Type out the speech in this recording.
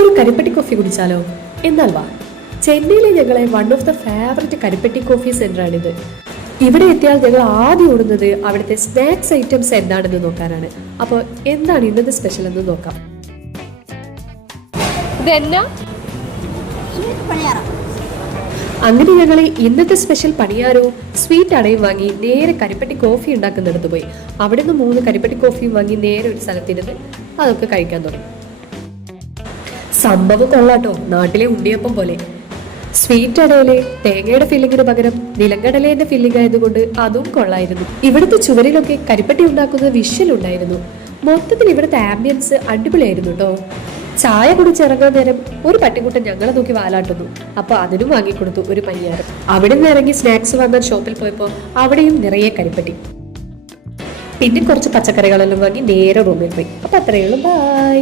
ഒരു കരിപ്പെട്ടി കോഫി കുടിച്ചാലോ? എന്നാൽ വാ, ചെന്നൈയിലെ ഞങ്ങളെ വൺ ഓഫ് ദ ഫേവററ്റ് കരിപ്പെട്ടി കോഫി സെന്ററാണിത്. ഇവിടെ എത്തിയാൽ ഞങ്ങൾ ആദ്യം ഓടുന്നത് അവിടുത്തെ സ്നാക്സ് ഐറ്റംസ് എന്താണെന്ന് നോക്കാനാണ്. അപ്പോൾ എന്താണ് ഇന്നത്തെ സ്പെഷ്യൽ എന്ന് നോക്കാം. അങ്ങനെ ഞങ്ങൾ ഇന്നത്തെ സ്പെഷ്യൽ പണിയാരവും സ്വീറ്റ് അടയും വാങ്ങി നേരെ കരിപ്പെട്ടി കോഫി ഉണ്ടാക്കുന്നിടത്ത് പോയി. അവിടെ നിന്ന് 3 കരിപ്പെട്ടി കോഫിയും വാങ്ങി നേരെ ഒരു സ്ഥലത്തിരുന്ന് അതൊക്കെ കഴിക്കാൻ തുടങ്ങി. സംഭവം കൊള്ളാട്ടോ, നാട്ടിലെ ഉണ്ണിയപ്പം പോലെ. സ്വീറ്റ് അടയിലെ തേങ്ങയുടെ ഫില്ലിങ്ങിന് പകരം നിലങ്കടലേന്റെ ഫില്ലിംഗ് ആയതുകൊണ്ട് അതും കൊള്ളായിരുന്നു. ഇവിടുത്തെ ചുവരിലൊക്കെ കരിപ്പെട്ടി ഉണ്ടാക്കുന്ന വിഷ്വൽ ഉണ്ടായിരുന്നു. മൊത്തത്തിൽ ഇവിടുത്തെ ആംബിയൻസ് അടിപൊളിയായിരുന്നു കേട്ടോ. ചായ കുടിച്ചിറങ്ങാൻ നേരം ഒരു പട്ടിക്കുട്ടൻ ഞങ്ങളെ നോക്കി വാലാട്ടുന്നു. അപ്പൊ അതിനും വാങ്ങിക്കൊടുത്തു ഒരു പനിയാരം. അവിടെ നിന്ന് ഇറങ്ങി സ്നാക്സ് വാങ്ങാൻ ഷോപ്പിൽ പോയപ്പോ അവിടെയും നിറയെ കരിപ്പെട്ടി. പിന്നെ കുറച്ച് പച്ചക്കറികളെല്ലാം വാങ്ങി നേരെ റൂമിൽ പോയി. അപ്പൊ അത്രയേ ഉള്ളൂ. ബൈ.